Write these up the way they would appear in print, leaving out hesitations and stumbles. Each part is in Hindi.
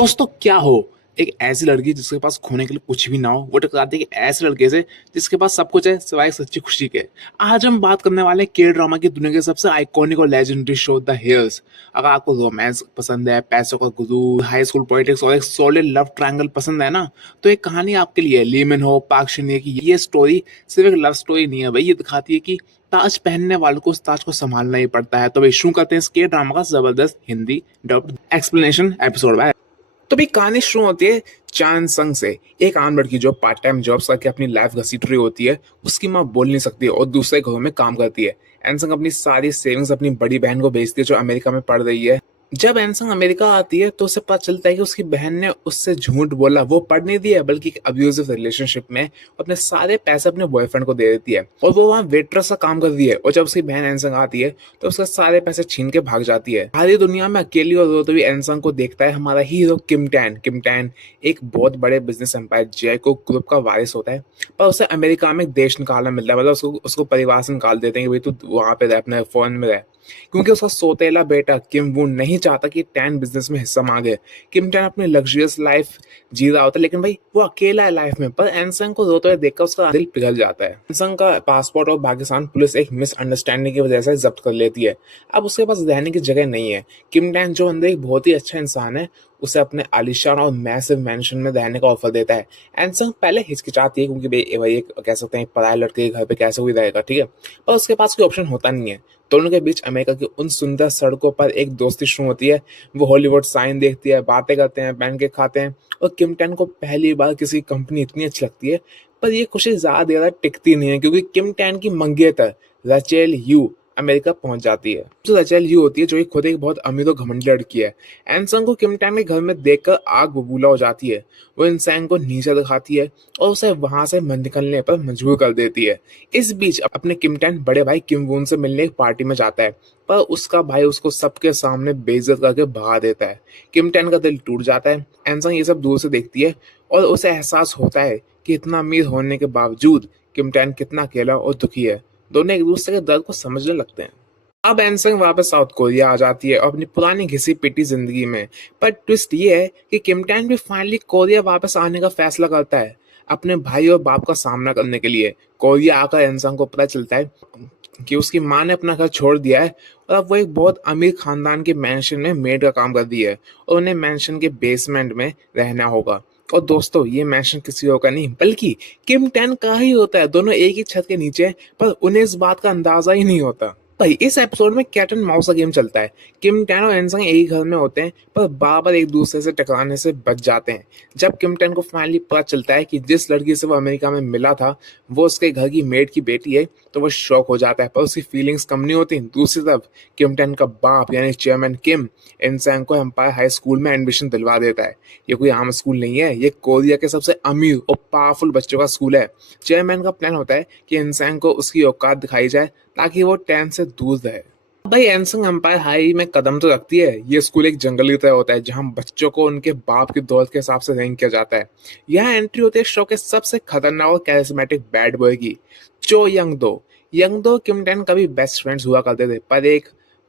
दोस्तों क्या हो। एक ऐसी लड़की जिसके पास खोने के लिए कुछ भी ना हो वो टकराती है एक ऐसे लड़के से जिसके पास सब कुछ है सिवाय सच्ची खुशी के। आज हम बात करने वाले हैं के ड्रामा की दुनिया के सबसे आइकॉनिक और लेजेंडरी शो द हेयर्स। अगर आपको रोमांस पसंद है, पैसों का गुरूर, हाई स्कूल पॉलिटिक्स और एक सॉलिड लव ट्रायंगल पसंद है ना, तो एक कहानी आपके लिए। ली मिन हो, पार्क शिन ये की ये स्टोरी सिर्फ एक लव स्टोरी नहीं है भाई, ये दिखाती है कि ताज पहनने वालों को उस ताज को संभालना ही पड़ता है। तो भाई शुरू करते हैं इस के ड्रामा का जबरदस्त हिंदी डब्ड एक्सप्लेनेशन एपिसोड। तो भी कहानी शुरू होती है चांद संग से। एक आम लड़की जो पार्ट टाइम जॉब्स करके अपनी लाइफ घसीट रही होती है, उसकी माँ बोल नहीं सकती और दूसरे घरों में काम करती है। एनसंग अपनी सारी सेविंग्स अपनी बड़ी बहन को भेजती है जो अमेरिका में पढ़ रही है। जब एनसंग अमेरिका आती है तो उसे पता चलता है कि उसकी बहन ने उससे झूठ बोला, वो पढ़ नहीं दिया बल्कि एक अब्यूजिव रिलेशनशिप में अपने सारे पैसे अपने बॉयफ्रेंड को दे देती है और वो वहाँ वेट्रेस का काम कर रही है। और जब उसकी बहन एनसंग आती है तो उसका सारे पैसे छीन के भाग जाती है। सारी दुनिया में अकेली और रोते हुए एनसंग को देखता है हमारा हीरो किम टैन। किम टैन एक बहुत बड़े बिजनेस एम्पायर जैको ग्रुप का वारिस होता है, पर उसे अमेरिका में देश निकालना मिलता है। मतलब उसको परिवार से निकाल देते हैं कि भाई तू वहां पे रह, अपने फॉरेन में रह, क्योंकि उसका सौतेला बेटा किम वून नहीं चाहता कि टैन बिजनेस में हिस्सा मांगे। किम टैन अपनी लग्जरियस लाइफ जी रहा होता है, लेकिन भाई वो अकेला है लाइफ में। पर एनसंग को रोते हुए देखकर उसका दिल पिघल जाता है। एनसंग का पासपोर्ट और पाकिस्तान पुलिस एक मिसअंडरस्टैंडिंग की वजह से जब्त कर लेती है। अब उसके पास रहने की जगह नहीं है। किम टैन जो अंदर एक बहुत ही अच्छा इंसान है, उसे अपने आलिशान और मैसिव मैंशन में रहने का ऑफर देता है। एनसंग पहले हिचकिचाती है क्योंकि भाई एक कह सकते हैं पराये लड़के के घर पे कैसे हुई रहेगा, ठीक है, पर उसके पास कोई ऑप्शन होता नहीं है। दोनों के बीच अमेरिका की उन सुंदर सड़कों पर एक दोस्ती शुरू होती है। वो हॉलीवुड साइन देखती है, बातें करते हैं, पैनकेक खाते हैं और किम टैन को पहली बार किसी कंपनी इतनी अच्छी लगती है। पर ये खुशी ज्यादा देर तक टिकती नहीं है क्योंकि किम टैन की मंगेतर रचेल यू अमेरिका पहुंच जाती है। जो रचेल यू होती है जो खुद एक बहुत अमीर और घमंडी लड़की है। एनसंग को किम टैन के घर में देखकर आग बबूला हो जाती है। वो इंसान को नीचे दिखाती है और उसे वहां से निकलने पर मजबूर कर देती है। इस बीच अपने किम टैन बड़े भाई किम वून से मिलने एक पार्टी में जाता है, पर उसका भाई उसको सबके सामने बेइज्जत करके भगा देता है। किम टैन का दिल टूट जाता है। एनसंग ये सब दूर से देखती है और उसे एहसास होता है कि इतना अमीर होने के बावजूद किम टैन कितना अकेला और दुखी है। दोनों एक दूसरे के दर्द को समझने लगते हैं। अब एनसंग वापस साउथ कोरिया आ जाती है और अपनी पुरानी घिसी पिटी जिंदगी में। पर ट्विस्ट ये है कि किम टैन भी फाइनली कोरिया वापस आने का फैसला करता है अपने भाई और बाप का सामना करने के लिए। कोरिया आकर एनसंग को पता चलता है कि उसकी माँ ने अपना घर छोड़ दिया है और अब वो एक बहुत अमीर खानदान के मैंशन में मेड का काम कर रही है और उन्हें मैंशन के बेसमेंट में रहना होगा। और दोस्तों ये मैंशन किसी और का नहीं बल्कि किम टैन का ही होता है। दोनों एक ही छत के नीचे हैं, पर उन्हें इस बात का अंदाजा ही नहीं होता। भाई इस एपिसोड में कैट एंड माउस का गेम चलता है। किम टैन और एनसंग एक ही घर में होते हैं पर बार बार एक दूसरे से टकराने से बच जाते हैं। जब किम टैन को फाइनली पता चलता है कि जिस लड़की से वो अमेरिका में मिला था वो उसके घर की मेड की बेटी है, तो वो शॉक हो जाता है, पर उसकी फीलिंग्स कम नहीं होती। दूसरी तरफ किम टैन का बाप यानी चेयरमैन किम एनसंग को एम्पायर हाई स्कूल में एडमिशन दिलवा देता है। ये कोई आम स्कूल नहीं है, ये कोरिया के सबसे अमीर और पावरफुल बच्चों का स्कूल है। चेयरमैन का प्लान होता है कि एनसंग को उसकी औकात दिखाई जाए ताकि वो टैन से दूर रहे। भाई एनसंग एम्पायर हाई में कदम तो रखती है। ये स्कूल एक जंगल की तरह होता है जहां बच्चों को उनके बाप की दौलत के हिसाब से रैंक किया जाता है। यहाँ एंट्री होती है शो के सबसे खतरनाक और कैरिस्मेटिक बैड बॉय की, चो यंग दो। यंग दो किम टैन कभी बेस्ट फ्रेंड्स हुआ करते थे,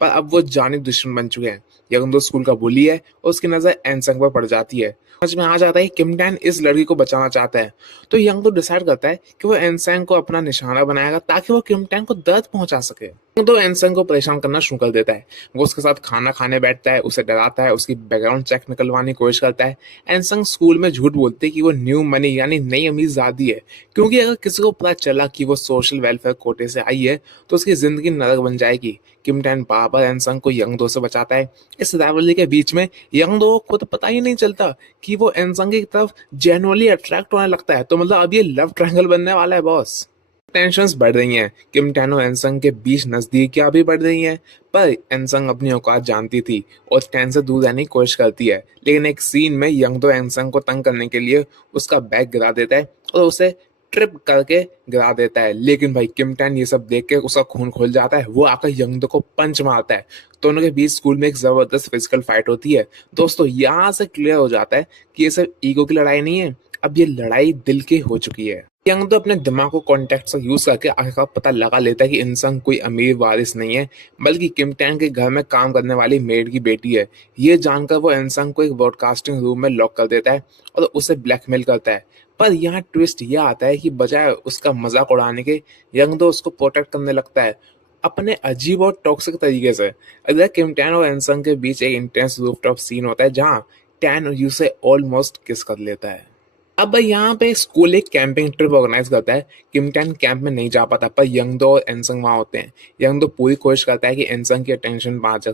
पर अब वो जानी दुश्मन बन चुके हैं। यंग दो स्कूल का बुली है और उसकी नजर एनसंग पर पड़ जाती है। समझ में आ जाता है कि किम टैन इस लड़की को बचाना चाहता है, तो यंग दो डिसाइड करता है कि वो एनसंग को अपना निशाना बनाएगा ताकि वो किम टैन को दर्द पहुंचा सके। तो एनसंग को परेशान करना शुरू कर देता है। वो उसके साथ खाना खाने बैठता है, उसे डराता है, उसकी बैकग्राउंड चेक निकलवाने की कोशिश करता है। एनसंग स्कूल में झूठ बोलते है कि वो न्यू मनी यानी नई अमीरजादी है, क्योंकि अगर किसी को पता चला कि वो सोशल वेलफेयर कोटे से आई है तो उसकी जिंदगी नरक बन जाएगी। किम टैन बार बार एनसंग को यंग दो से बचाता है। इस राइवलरी के बीच में यंग दो को खुद पता ही नहीं चलता कि वो एनसंग की तरफ जेन्युइनली अट्रैक्ट होने लगता है। तो मतलब अब ये लव ट्रायंगल बनने वाला है बॉस। टेंशंस बढ़ रही हैं, किम टैन और एनसंग के बीच नजदीकियां भी बढ़ रही हैं। पर एनसंग अपनी औकात जानती थी और टैन से दूर रहने की कोशिश करती है, लेकिन एक सीन में यंग दो एनसंग को तंग करने के लिए उसका बैग गिरा देता है और उसे ट्रिप करके गिरा देता है। लेकिन भाई किम टैन ये सब देख के उसका खून खोल जाता है। वो आकर यंग दो को पंच मारता है। दोनों के बीच स्कूल में एक जबरदस्त फिजिकल फाइट होती है। दोस्तों यहाँ से क्लियर हो जाता है कि ये सब ईगो की लड़ाई नहीं है, अब ये लड़ाई दिल की हो चुकी है। यंग तो अपने दिमाग को कॉन्टेक्स्ट का यूज करके आखिरकार पता लगा लेता है कि इंसान कोई अमीर वारिस नहीं है, बल्कि किम टैन के घर में काम करने वाली मेड की बेटी है। ये जानकर वो इंसान को एक ब्रॉडकास्टिंग रूम में लॉक कर देता है और उसे ब्लैकमेल करता है। पर यहाँ ट्विस्ट यह आता है कि बजाय उसका मजाक उड़ाने के, यंग तो उसको प्रोटेक्ट करने लगता है अपने अजीब और टॉक्सिक तरीके से। अगर किम टैन और एंसन के बीच एक इंटेंस रूफटॉप सीन होता है जहाँ टैन उसे ऑलमोस्ट किस कर लेता है। अब यहाँ पे स्कूल एक कैंपिंग ट्रिप ऑर्गेनाइज करता है। किम टैन कैंप में नहीं जा पाता, पर यंगदो और एनसंग वहां होते हैं। यंगदो पूरी कोशिश करता है कि एनसंग की अटेंशन पा जा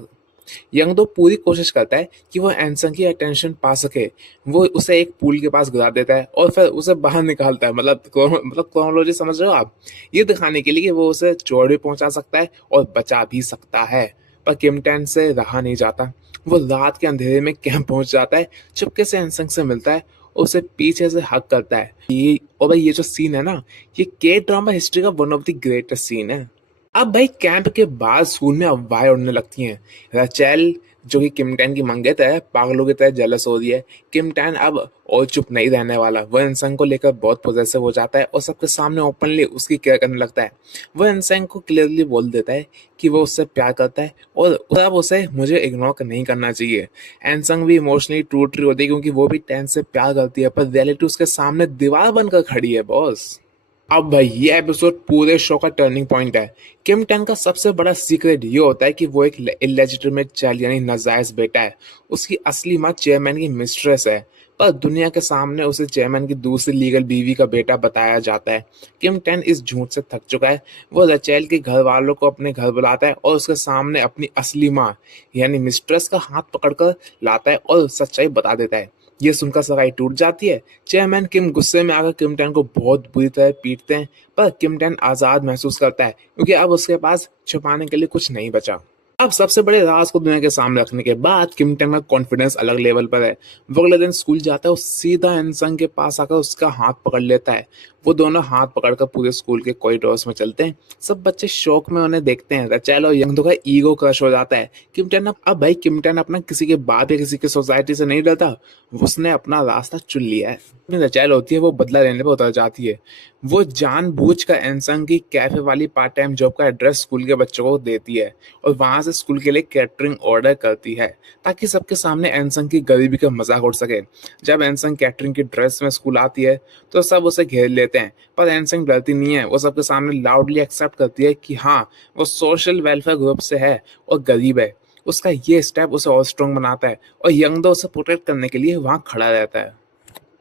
यंगदो पूरी कोशिश करता है कि वो एनसंग की अटेंशन पा सके। वो उसे एक पूल के पास गिरा देता है और फिर उसे बाहर निकालता है। मतलब क्रोनोलॉजी समझ रहे हो आप? ये दिखाने के लिए कि वो उसे चोट भी पहुंचा सकता है और बचा भी सकता है। पर किम टैन से रहा नहीं जाता। वो रात के अंधेरे में कैंप पहुंच जाता है, चुपके से एनसंग से मिलता है, उसे पीछे से हक करता है। ये जो सीन है ना, ये के ड्रामा हिस्ट्री का one of the greatest scene है। अब भाई कैंप के बाद स्कूल में अफवाहें उड़ने लगती हैं। रचेल जो कि किम टैन की मंगेतर है, पागलों की तरह जेलस हो रही है। किम टैन अब और चुप नहीं रहने वाला। वह इंसान को लेकर बहुत पॉजेसिव हो जाता है और सबके सामने ओपनली उसकी केयर करने लगता है। वह इंसान को क्लियरली बोल देता है कि वो उससे प्यार करता है और अब उसे मुझे इग्नोर नहीं करना चाहिए। एनसंग भी इमोशनली टूट रही होती है क्योंकि वो भी टैन से प्यार करती है, पर रियलिटी उसके सामने दीवार बनकर खड़ी है बॉस। अब भाई ये एपिसोड पूरे शो का टर्निंग पॉइंट है। किम टैन का सबसे बड़ा सीक्रेट ये होता है कि वो एक इलेजिटिमेट चाइल्ड यानी नाजायज बेटा है। उसकी असली माँ चेयरमैन की मिस्ट्रेस है, पर दुनिया के सामने उसे चेयरमैन की दूसरी लीगल बीवी का बेटा बताया जाता है। किम टैन इस झूठ से थक चुका है। वो रचेल के घर वालों को अपने घर बुलाता है और उसके सामने अपनी असली माँ यानी मिस्ट्रेस का हाथ पकड़कर लाता है और सच्चाई बता देता है। ये सुनकर सगाई टूट जाती है। चेयरमैन किम गुस्से में आकर किम टैन को बहुत बुरी तरह पीटते हैं, पर किम टैन आजाद महसूस करता है क्योंकि अब उसके पास छुपाने के लिए कुछ नहीं बचा। अब सबसे बड़े राज को दुनिया के सामने रखने के बाद किम टैन का कॉन्फिडेंस अलग लेवल पर है। वो अगले दिन स्कूल जाता है और सीधा एनसंग के पास आकर उसका हाथ पकड़ लेता है। वो दोनों हाथ पकड़कर पूरे स्कूल के कॉरिडोर्स में चलते हैं। सब बच्चे शौक में उन्हें देखते हैं। रचेल और यंगदो का ईगो क्रश हो जाता है। किम टैन अब भाई किम टैन अपना किसी के बाप या किसी की सोसाइटी से नहीं डरता। उसने अपना रास्ता चुन लिया है। रचेल होती है वो बदला लेने पर उतर जाती है। वो जानबूझकर एनसंग की कैफे वाली पार्ट टाइम जॉब का एड्रेस स्कूल के बच्चों को देती है और वहां से स्कूल के लिए कैटरिंग ऑर्डर करती है ताकि सबके सामने एनसंग की गरीबी का मजाक उड़ सके। जब एनसंग कैटरिंग की ड्रेस में स्कूल आती है तो सब उसे घेर लेते हैं, पर एनसंग डरती नहीं है। वो सबके सामने लाउडली एक्सेप्ट करती है कि हाँ, वो सोशल वेलफेयर ग्रुप से है और गरीब है। उसका ये स्टेप उसे और स्ट्रॉन्ग बनाता है और यंगदो उसे प्रोटेक्ट करने के लिए वहां खड़ा रहता है।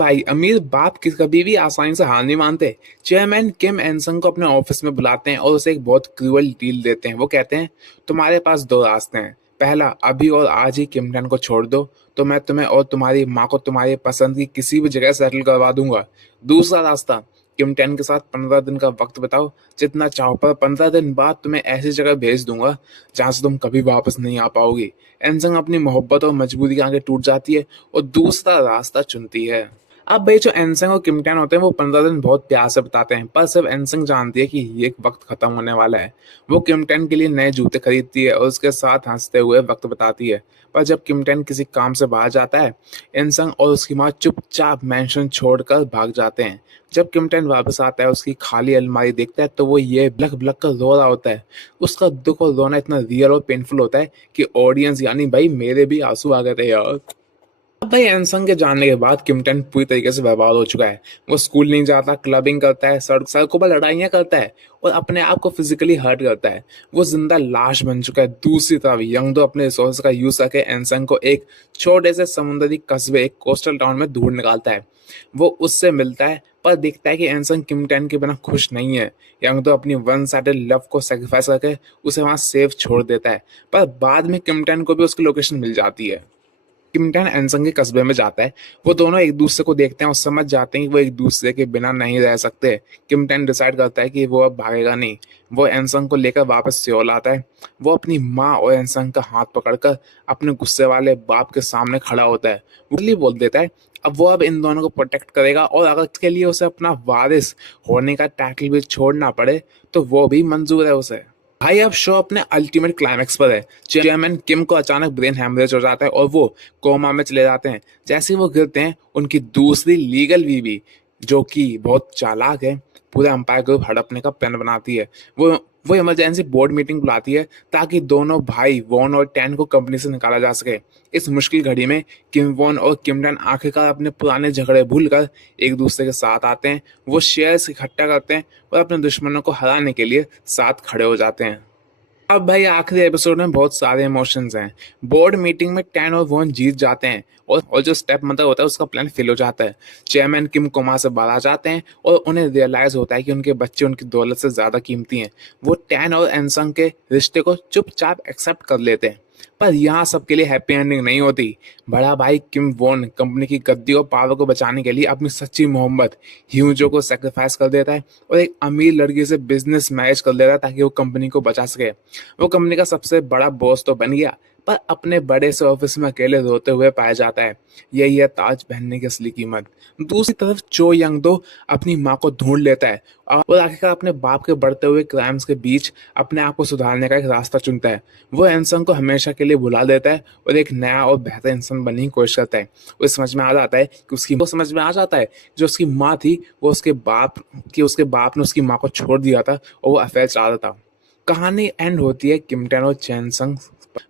भाई अमीर बाप कभी भी आसानी से हार नहीं मानते। चेयरमैन किम एनसंग को अपने ऑफिस में बुलाते हैं और उसे एक बहुत क्रूअल डील देते हैं। वो कहते हैं, तुम्हारे पास दो रास्ते हैं। पहला, अभी और आज ही किम टैन को छोड़ दो तो मैं तुम्हें और तुम्हारी माँ को तुम्हारी पसंद की किसी भी जगह सेटल करवा दूंगा। दूसरा रास्ता, किम टैन के साथ 15 दिन का वक्त बिताओ जितना चाहो, पर 15 दिन बाद तुम्हें ऐसी जगह भेज दूंगा जहां से तुम कभी वापस नहीं आ पाओगी। एनसंग अपनी मोहब्बत और मजबूरी के आगे टूट जाती है और दूसरा रास्ता चुनती है। अब भाई जो एनसंग और किम टैन होते हैं वो 15 दिन बहुत प्यार से बिताते हैं, पर सिर्फ एनसंग जानती है कि ये एक वक्त खत्म होने वाला है। वो किम टैन के लिए नए जूते खरीदती है और उसके साथ हंसते हुए वक्त बिताती है। पर जब किम टैन किसी काम से बाहर जाता है, एनसंग और उसकी माँ चुपचाप मेंशन छोड़कर भाग जाते हैं। जब किम टैन वापस आता है, उसकी खाली अलमारी देखता है तो वो ये ब्लक ब्लक कर रो रहा होता है। उसका दुख और रोना इतना रियल और पेनफुल होता है कि ऑडियंस यानी भाई मेरे भी आंसू आ गए थे यार। अब भाई एनसंग के जानने के बाद किम टैन पूरी तरीके से बर्बाद हो चुका है। वो स्कूल नहीं जाता, क्लबिंग करता है, सड़कों पर लड़ाइयाँ करता है और अपने आप को फिजिकली हर्ट करता है। वो जिंदा लाश बन चुका है। दूसरी तरफ यंगदो अपने रिसोर्स का यूज करके एनसंग को एक छोटे से समुद्री कस्बे, एक कोस्टल टाउन में ढूंढ निकालता है। वो उससे मिलता है पर देखता है कि एनसंग किम टैन के बिना खुश नहीं है। यंगदो अपनी वन साइडेड लव को सेक्रीफाइस करके उसे वहां सेफ छोड़ देता है, पर बाद में किम टैन को भी उसकी लोकेशन मिल जाती है। किम टैन एनसंग के कस्बे में जाता है। वो दोनों एक दूसरे को देखते हैं और समझ जाते हैं कि वो एक दूसरे के बिना नहीं रह सकते। किम टैन डिसाइड करता है कि वो अब भागेगा नहीं। वो एनसंग को लेकर वापस सियोल आता है। वो अपनी माँ और एनसंग का हाथ पकड़कर अपने गुस्से वाले बाप के सामने खड़ा होता है। वो इसलिए बोल देता है अब वो अब इन दोनों को प्रोटेक्ट करेगा और अगर इसके लिए उसे अपना वारिस होने का टाइटल भी छोड़ना पड़े तो वो भी मंजूर है उसे। भाई अब शो अपने अल्टीमेट क्लाइमेक्स पर है। चेयरमैन किम को अचानक ब्रेन हैमरेज हो जाता है और वो कोमा में चले जाते हैं। जैसे ही वो गिरते हैं, उनकी दूसरी लीगल बीवी, जो कि बहुत चालाक है, पूरे अंपायर ग्रुप हड़पने का प्लान बनाती है। वो वो इमरजेंसी बोर्ड मीटिंग बुलाती है ताकि दोनों भाई वॉन और टैन को कंपनी से निकाला जा सके। इस मुश्किल घड़ी में किम वॉन और किम टैन आखिरकार अपने पुराने झगड़े भूलकर एक दूसरे के साथ आते हैं। वो शेयर्स इकट्ठा करते हैं और अपने दुश्मनों को हराने के लिए साथ खड़े हो जाते हैं। अब भाई आखिरी एपिसोड में बहुत सारे इमोशंस हैं। बोर्ड मीटिंग में टैन और वॉन जीत जाते हैं और जो स्टेप मदर होता है उसका प्लान फेल हो जाता है। चेयरमैन किम कोमा से बाहर आ जाते हैं और उन्हें रियलाइज होता है कि उनके बच्चे उनकी दौलत से ज्यादा कीमती हैं। वो टैन और एनसंग के रिश्ते को चुपचाप एक्सेप्ट कर लेते हैं। पर यहाँ सबके लिए हैप्पी एंडिंग नहीं होती। बड़ा भाई किम वॉन कंपनी की गद्दी और पावर को बचाने के लिए अपनी सच्ची मोहब्बत ह्यूजो को सेक्रीफाइस कर देता है और एक अमीर लड़की से बिजनेस मैरिज कर देता है ताकि वो कंपनी को बचा सके। वो कंपनी का सबसे बड़ा बॉस तो बन गया, पर अपने बड़े से ऑफिस में अकेले रोते हुए पाया जाता है। यही है ताज पहनने की असली कीमत। दूसरी तरफ चो यंग दो अपनी माँ को ढूंढ लेता है और आखिरकार अपने बाप के बढ़ते हुए क्राइम्स के बीच अपने आप को सुधारने का एक रास्ता चुनता है। वो एनसंग को हमेशा के लिए भुला देता है और एक नया और बेहतर इंसान बनने की कोशिश करता है। वो समझ में आ जाता है कि जो उसकी माँ थी वो उसके बाप ने उसकी माँ को छोड़ दिया था और वो अफेयर चाह रहा था। कहानी एंड होती है किमटन और चैनसंग।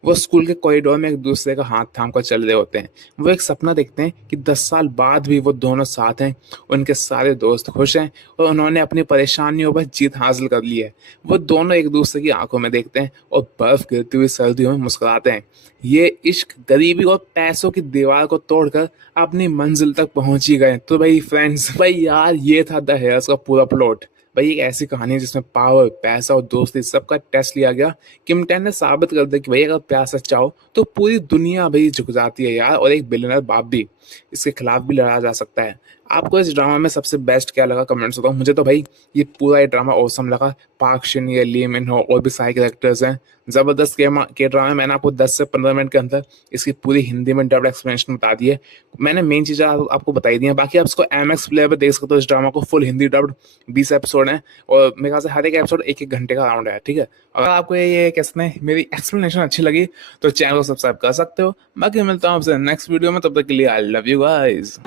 वो स्कूल के कॉरिडोर में एक दूसरे का हाथ थाम कर चल रहे होते हैं। वो एक सपना देखते हैं कि 10 साल बाद भी वो दोनों साथ हैं। उनके सारे दोस्त खुश हैं और उन्होंने अपनी परेशानियों पर जीत हासिल कर ली है। वो दोनों एक दूसरे की आंखों में देखते हैं और बर्फ गिरती हुई सर्दियों में मुस्कुराते हैं। ये इश्क गरीबी और पैसों की दीवार को तोड़कर अपनी मंजिल तक पहुंच ही गए। तो भाई फ्रेंड्स, भाई यार ये था द हेयर्स का पूरा प्लॉट। भाई एक ऐसी कहानी है जिसमें पावर, पैसा और दोस्ती सबका टेस्ट लिया गया। किम टेन ने साबित कर दिया कि भाई अगर प्यार सच्चा हो तो पूरी दुनिया भाई झुक जाती है यार, और एक बिलियनर बाप भी इसके खिलाफ भी लड़ा जा सकता है। आपको इस ड्रामा में सबसे बेस्ट क्या लगा कमेंट्स बताओ। मुझे तो भाई ये पूरा ये ड्रामा औसम लगा। पार्क शिन ये ली मिन हो और भी सारे कैरेक्टर्स हैं। जबरदस्त के ड्रामा। मैंने आपको 10 से 15 मिनट के अंदर इसकी पूरी हिंदी में डब्ड एक्सप्लेनेशन बता दी है। मैंने मेन चीज़ें आपको बताई दी हैं। बाकी आप इसको MX प्लेयर पर देख सकते हो। इस ड्रामा को फुल हिंदी डब्ड 20 एपिसोड है और मेरे ख्याल से हर एक एपिसोड 1-1 घंटे का राउंड है, ठीक है। अगर आपको ये कैसे नहीं मेरी एक्सप्लेनेशन अच्छी लगी तो चैनल को सब्सक्राइब कर सकते हो। बाकी मिलता हूँ आपसे नेक्स्ट वीडियो में, तब तक के लिए आई लव यू गाइस।